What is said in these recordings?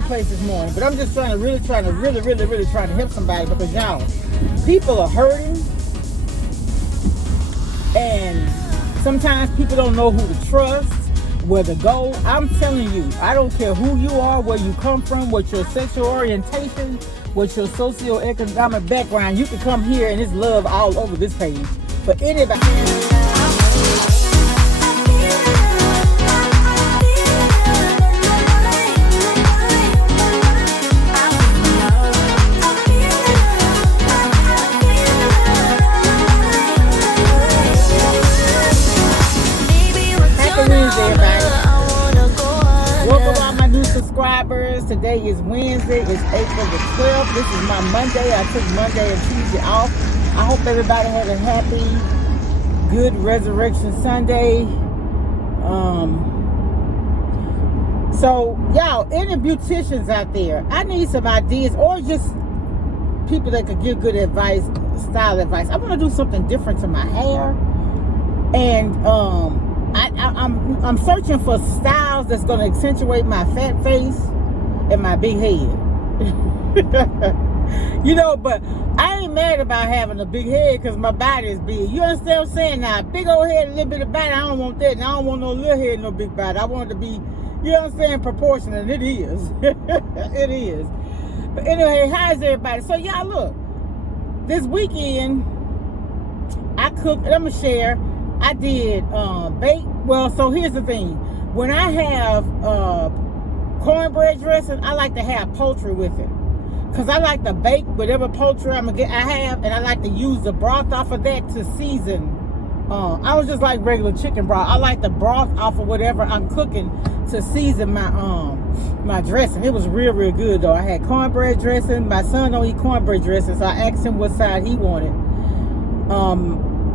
place this morning, but I'm just really trying to help somebody, because y'all, people are hurting, and sometimes people don't know who to trust, where to go. I'm telling you, I don't care who you are, where you come from, what your sexual orientation, what your socioeconomic background, you can come here and it's love all over this page for anybody. Subscribers. Today is Wednesday. It's April the 12th. This is my Monday. I took Monday and Tuesday off. I hope everybody had a happy, good Resurrection Sunday. So y'all, any beauticians out there, I need some ideas, or just people that could give good advice, style advice. I want to do something different to my hair, and I'm searching for styles that's going to accentuate my fat face and my big head. You know, but I ain't mad about having a big head, because my body is big. You understand what I'm saying? Now, big old head, a little bit of body, I don't want that. And I don't want no little head, no big body. I want it to be, you know what I'm saying, proportionate. It is. It is. But anyway, how's everybody? So y'all, look, this weekend I cooked, and I'm going to share. I did bake. Well, so here's the thing. When I have cornbread dressing, I like to have poultry with it, because I like to bake whatever poultry I have, and I like to use the broth off of that to season. I was just like regular chicken broth. I like the broth off of whatever I'm cooking to season my my dressing. It was real good though. I had cornbread dressing. My son don't eat cornbread dressing, so I asked him what side he wanted.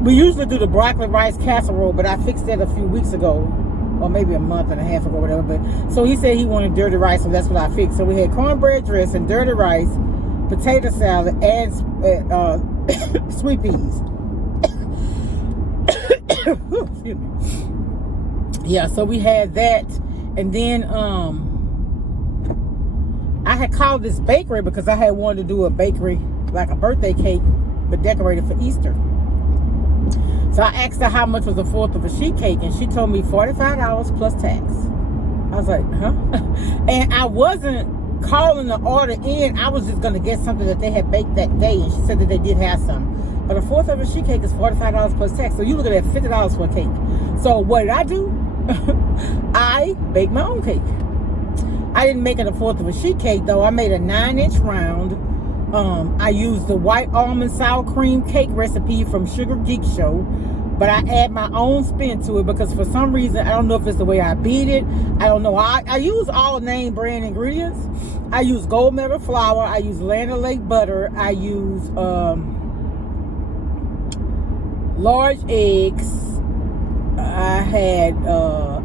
We usually do the broccoli rice casserole, but I fixed that a few weeks ago, or maybe a month and a half ago, whatever. But so he said he wanted dirty rice, so that's what I fixed. So we had cornbread dressing, dirty rice, potato salad, and sweet peas. Excuse me. Yeah, so we had that, and then I had called this bakery because I had wanted to do a bakery, like a birthday cake, but decorated for Easter. So I asked her how much was a fourth of a sheet cake, and she told me $45 plus tax. I was like, huh? And I wasn't calling the order in. I was just going to get something that they had baked that day, and she said that they did have some. But a fourth of a sheet cake is $45 plus tax. So you looking at $50 for a cake. So what did I do? I baked my own cake. I didn't make it a fourth of a sheet cake, though. I made a 9-inch round. I used the white almond sour cream cake recipe from Sugar Geek Show, but I add my own spin to it, because for some reason, I don't know if it's the way I beat it. I don't know. I use all name brand ingredients. I use gold medal flour. I use Land O'Lakes butter. I use large eggs. I had,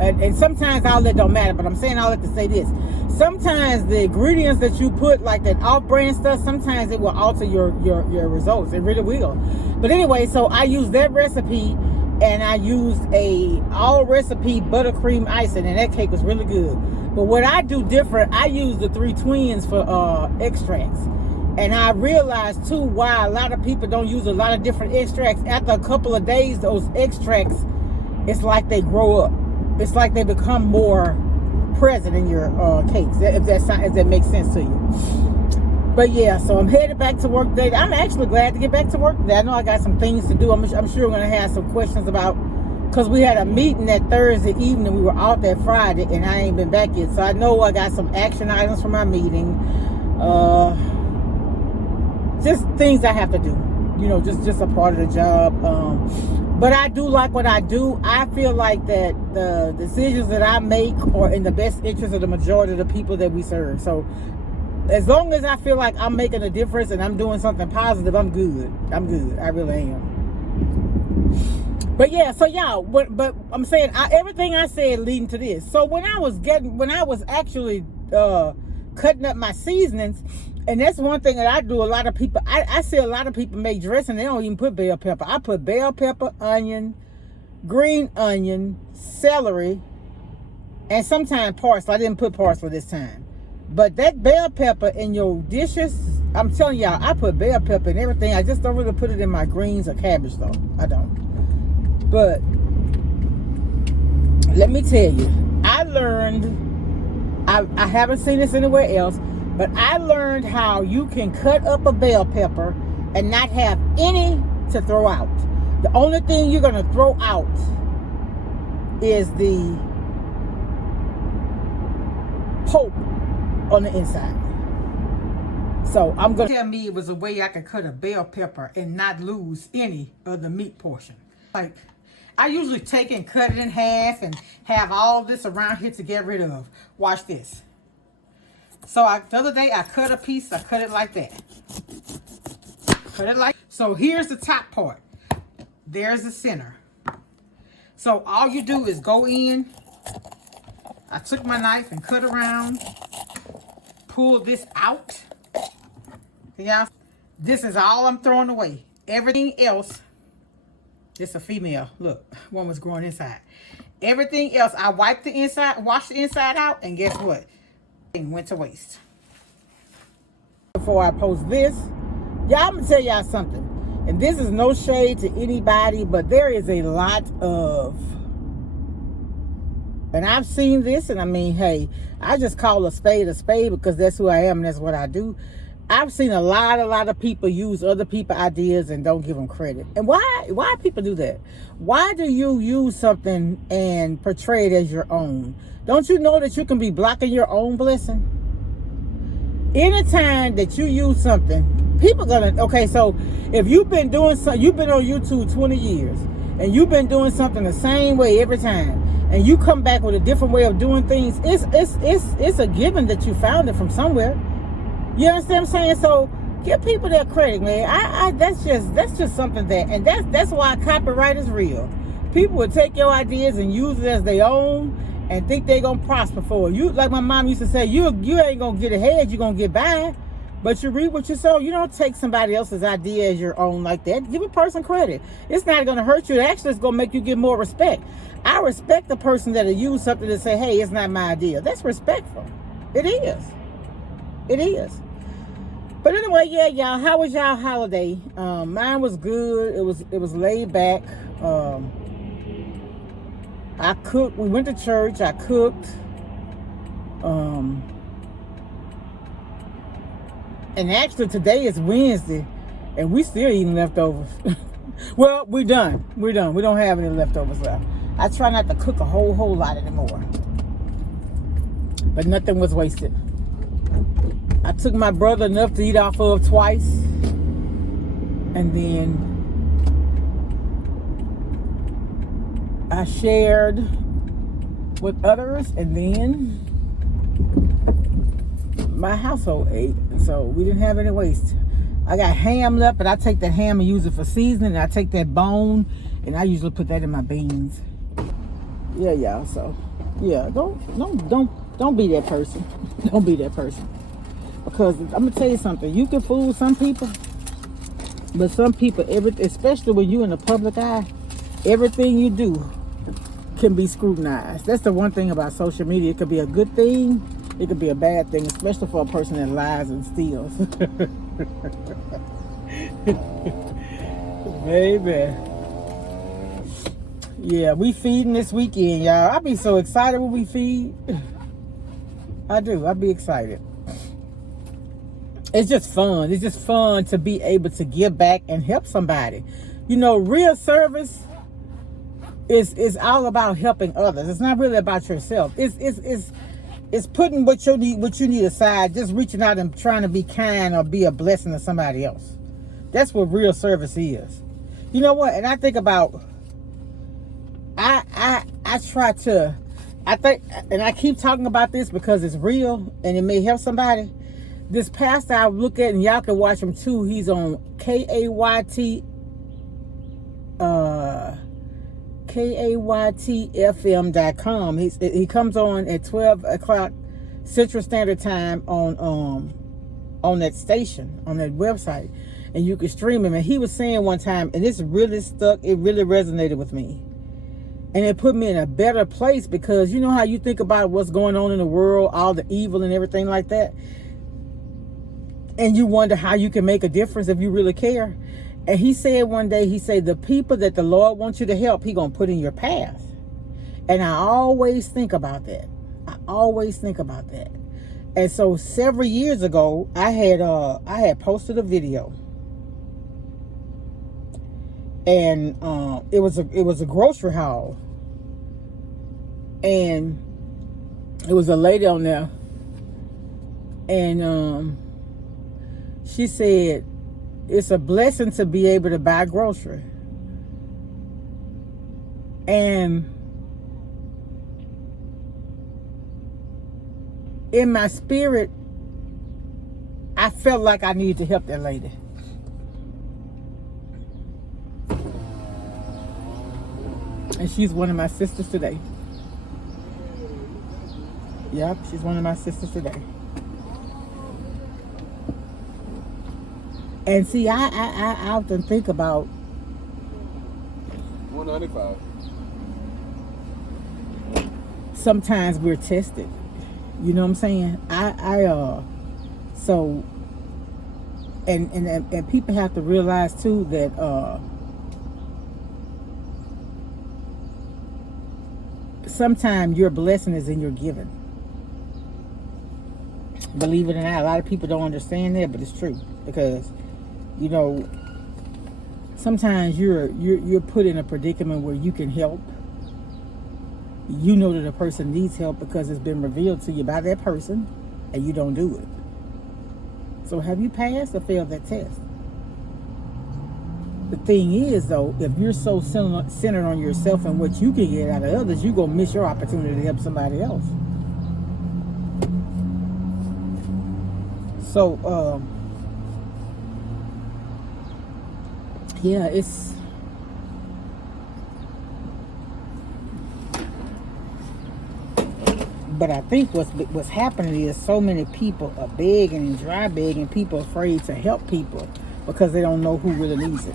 and sometimes all that don't matter, but I'm saying all that to say this. Sometimes the ingredients that you put, like that off-brand stuff, sometimes it will alter your results. It really will. But anyway, so I used that recipe, and I used a all-recipe buttercream icing, and that cake was really good. But what I do different, I use the 3 twins for extracts. And I realized, too, why a lot of people don't use a lot of different extracts. After a couple of days, those extracts, it's like they grow up. It's like they become more present in your cakes, if that makes sense to you. But yeah, so I'm headed back to work today. I'm actually glad to get back to work today. I know I got some things to do. I'm sure we're going to have some questions about, because we had a meeting that Thursday evening. We were out that Friday, and I ain't been back yet. So I know I got some action items from my meeting. Just things I have to do. You know, just a part of the job. But I do like what I do. I feel like that the decisions that I make are in the best interest of the majority of the people that we serve. So as long as I feel like I'm making a difference and I'm doing something positive, I'm good. I'm good. I really am. But yeah, so y'all, but I'm saying everything I said leading to this. So when I was actually cutting up my seasonings, and that's one thing that I do. A lot of people, I see a lot of people make dressing, they don't even put bell pepper. I put bell pepper, onion, green onion, celery, and sometimes parsley. I didn't put parsley this time. But that bell pepper in your dishes, I'm telling y'all, I put bell pepper in everything. I just don't really put it in my greens or cabbage though. I don't. But let me tell you, I learned, I haven't seen this anywhere else, but I learned how you can cut up a bell pepper and not have any to throw out. The only thing you're going to throw out is the pulp on the inside. So I'm going to tell me it was a way I could cut a bell pepper and not lose any of the meat portion. Like, I usually take it and cut it in half and have all this around here to get rid of. Watch this. So the other day I cut a piece, I cut it like that. Cut it like, so here's the top part. There's the center. So all you do is go in. I took my knife and cut around. Pull this out. Yeah. This is all I'm throwing away. Everything else. This is a female. Look, one was growing inside. Everything else, I wiped the inside, washed the inside out, and guess what? It went to waste. Before I post this, y'all, I'm gonna tell y'all something. And this is no shade to anybody, but there is a lot of, and I've seen this, and I mean, hey, I just call a spade because that's who I am and that's what I do. I've seen a lot of people use other people's ideas and don't give them credit. And why people do that? Why do you use something and portray it as your own? Don't you know that you can be blocking your own blessing? Anytime that you use something, people gonna, okay, so if you've been doing something, you've been on YouTube 20 years, and you've been doing something the same way every time, and you come back with a different way of doing things, it's a given that you found it from somewhere. You understand what I'm saying? So give people their credit, man. That's just something that, and that's why copyright is real. People will take your ideas and use it as their own and think they're gonna prosper for you. Like my mom used to say, you ain't gonna get ahead, you're gonna get by. But you reap what you sow. You don't take somebody else's idea as your own like that. Give a person credit. It's not gonna hurt you. Actually, it's gonna make you get more respect. I respect the person that'll use something to say, hey, it's not my idea. That's respectful. It is. It is. But anyway, yeah, y'all, how was y'all holiday? Mine was good. It was laid back. I cooked. We went to church. I cooked. And actually today is Wednesday, and we still eating leftovers. Well, we're done. We don't have any leftovers left. I try not to cook a whole lot anymore. But nothing was wasted. I took my brother enough to eat off of twice. And then I shared with others, and then my household ate. So we didn't have any waste. I got ham left, but I take that ham and use it for seasoning. And I take that bone and I usually put that in my beans. Yeah, y'all. So yeah, don't be that person. Don't be that person. Because I'm gonna tell you something. You can fool some people, but some people, especially when you're in the public eye, everything you do can be scrutinized. That's the one thing about social media. It could be a good thing. It could be a bad thing, especially for a person that lies and steals. Baby. Yeah, we feeding this weekend, y'all. I be so excited when we feed. I do. I be excited. It's just fun. It's just fun to be able to give back and help somebody. You know, real service is all about helping others. It's not really about yourself. It's putting what you need aside, just reaching out and trying to be kind or be a blessing to somebody else. That's what real service is. You know what? And I think about, I think, and I keep talking about this because it's real and it may help somebody. This pastor I look at, and y'all can watch him too. He's on KAYTFM.com. He comes on at 12 o'clock Central Standard Time on that station, on that website, and you can stream him. And he was saying one time, and this really stuck, it really resonated with me. And it put me in a better place, because you know how you think about what's going on in the world, all the evil and everything like that, and you wonder how you can make a difference if you really care. And he said one day, he said, the people that the Lord wants you to help, he gonna put in your path. And I always think about that. I always think about that. And so several years ago, I had posted a video, and it was a grocery haul, and it was a lady on there, and she said, it's a blessing to be able to buy grocery. And in my spirit, I felt like I needed to help that lady. And she's one of my sisters today. Yep, she's one of my sisters today. And see, I often think about 195. Sometimes we're tested. You know what I'm saying? So and people have to realize too that sometimes your blessing is in your giving. Believe it or not, a lot of people don't understand that, but it's true, because you know, sometimes you're put in a predicament where you can help. You know that a person needs help because it's been revealed to you by that person, and you don't do it. So have you passed or failed that test? The thing is, though, if you're so centered on yourself and what you can get out of others, you're going to miss your opportunity to help somebody else. So, yeah, it's... But I think what's happening is so many people are begging and dry begging. People are afraid to help people because they don't know who really needs it.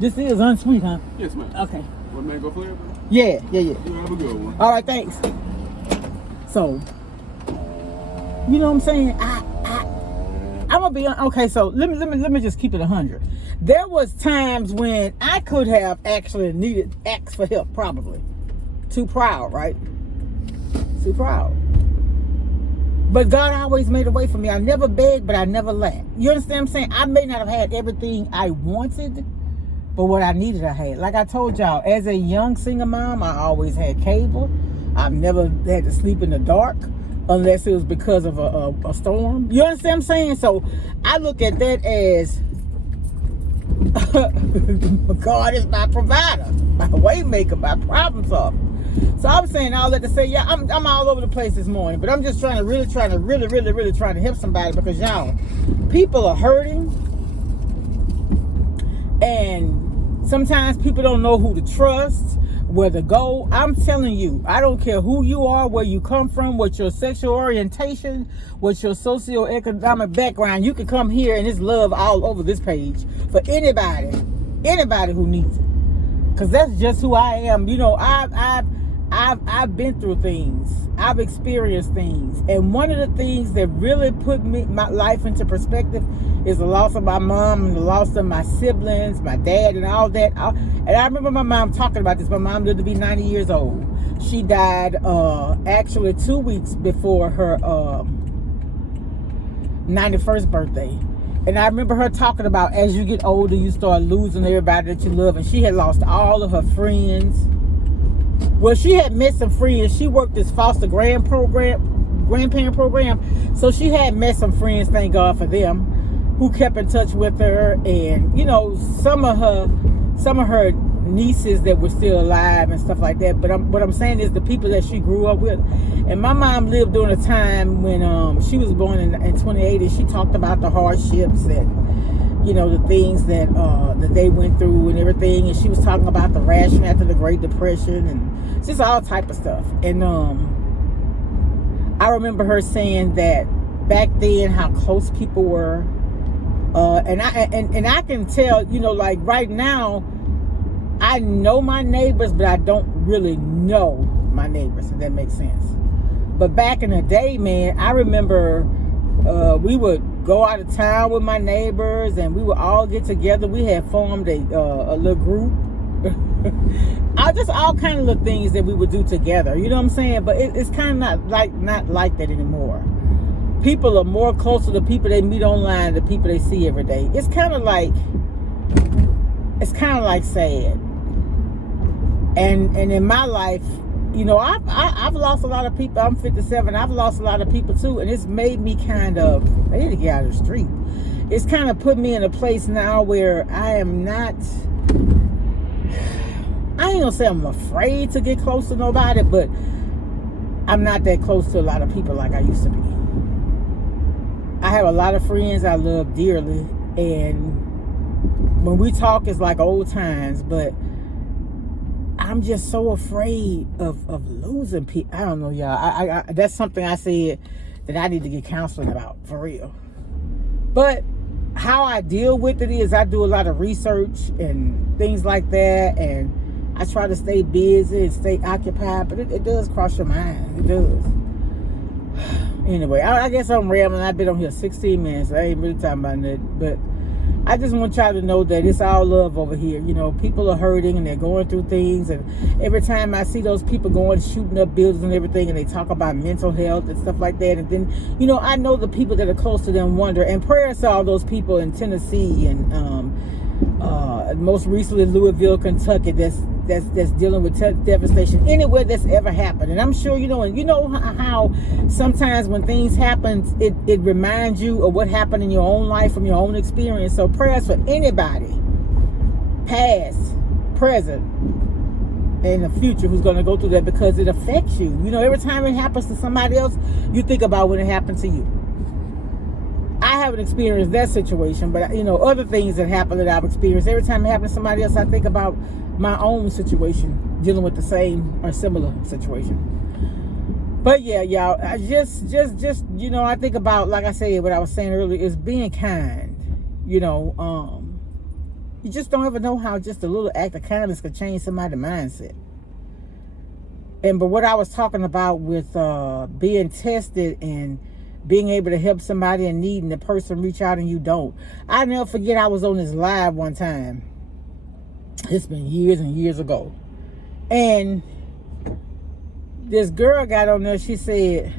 This is unsweet, huh? Yes, ma'am. Okay. What, mango flavor? Yeah. You have a good one. All right, thanks. So, you know what I'm saying? I'm gonna be okay. So let me just keep it 100. There was times when I could have actually asked for help, probably. Too proud, right? Too proud. But God always made a way for me. I never begged, but I never lacked. You understand what I'm saying? I may not have had everything I wanted, but what I needed, I had. Like I told y'all, as a young single mom, I always had cable. I've never had to sleep in the dark unless it was because of a storm. You understand what I'm saying? So I look at that as God is my provider, my way maker, my problem solver. So I'm saying all that to say, yeah, I'm all over the place this morning, but I'm just really trying to help somebody, because y'all, people are hurting, and sometimes people don't know who to trust, where to go. I'm telling you, I don't care who you are, where you come from, what your sexual orientation, what your socioeconomic background. You can come here and it's love all over this page for anybody who needs it. Because that's just who I am. You know, I've been through things. I've experienced things. And one of the things that really put my life into perspective is the loss of my mom and the loss of my siblings, my dad, and all that. And I remember my mom talking about this. My mom lived to be 90 years old. She died actually 2 weeks before her 91st birthday. And I remember her talking about, as you get older, you start losing everybody that you love. And she had lost all of her friends. Well, she had met some friends. She worked this foster grandparent program. So she had met some friends, thank God for them, who kept in touch with her. And, you know, some of her nieces that were still alive and stuff like that. But what I'm saying is the people that she grew up with. And my mom lived during a time when she was born in 2080. She talked about the hardships and, you know, the things that they went through and everything. And she was talking about the ration after the Great Depression and just all type of stuff. And I remember her saying that back then how close people were, And I can tell, you know, like right now, I know my neighbors, but I don't really know my neighbors, if that makes sense. But back in the day, man, I remember we would go out of town with my neighbors, and we would all get together. We had formed a little group. Just all kind of little things that we would do together. You know what I'm saying? But it's kind of not like that anymore. People are more close to the people they meet online, the people they see every day. It's kind of like sad. And in my life, you know, I've lost a lot of people. I'm 57. I've lost a lot of people too, and it's made me kind of, I need to get out of the street. It's kind of put me in a place now where I am not, I ain't gonna say I'm afraid to get close to nobody, but I'm not that close to a lot of people like I used to be. I have a lot of friends I love dearly, and when we talk, it's like old times, but I'm just so afraid of losing people. I don't know, y'all. I that's something I said that I need to get counseling about, for real. But how I deal with it is I do a lot of research and things like that, and I try to stay busy and stay occupied, but it does cross your mind. It does. Anyway, I guess I'm rambling. I've been on here 16 minutes. I ain't really talking about nothing, but I just want y'all to know that it's all love over here. You know, people are hurting and they're going through things, and every time I see those people going shooting up buildings and everything, and they talk about mental health and stuff like that, and then, you know, I know the people that are close to them wonder, and prayers to all those people in Tennessee and most recently Louisville, Kentucky, that's dealing with devastation anywhere that's ever happened. And I'm sure you know, and you know how sometimes when things happen, it reminds you of what happened in your own life from your own experience. So prayers for anybody, past, present, and the future, who's going to go through that, because it affects you. You know, every time it happens to somebody else, you think about when it happened to you. I haven't experienced that situation, but, you know, other things that happen that I've experienced, every time it happens to somebody else, I think about my own situation, dealing with the same or similar situation. But yeah, y'all, I just, you know, I think about, like I said, what I was saying earlier is being kind. You know, you just don't ever know how just a little act of kindness could change somebody's mindset. But what I was talking about with being tested and being able to help somebody in need, and the person reach out and you don't. I never forget, I was on this live one time. It's been years and years ago. And this girl got on there, she said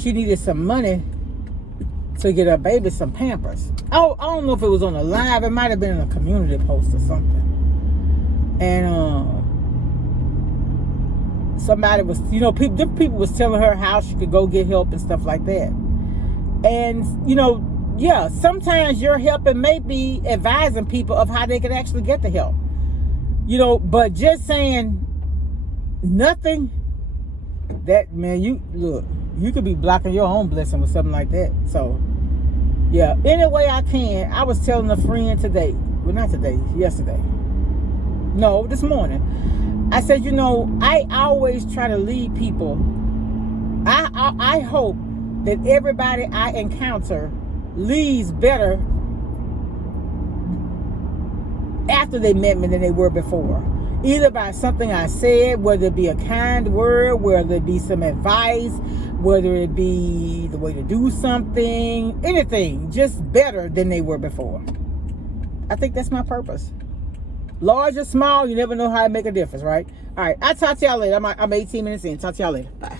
she needed some money to get her baby some Pampers. Oh, I don't know if it was on a live, it might have been in a community post or something. And somebody was, you know, different people was telling her how she could go get help and stuff like that. And, you know, yeah, sometimes your helping may be advising people of how they could actually get the help. You know, but just saying nothing, that, man, you could be blocking your own blessing with something like that. So, yeah, any way I can. I was telling a friend today, well, not today, yesterday. No, this morning. I said, you know, I always try to lead people. I hope that everybody I encounter leaves better after they met me than they were before. Either by something I said, whether it be a kind word, whether it be some advice, whether it be the way to do something, anything, just better than they were before. I think that's my purpose. Large or small, you never know how to make a difference, right? All right, I'll talk to y'all later. I'm 18 minutes in. Talk to y'all later. Bye.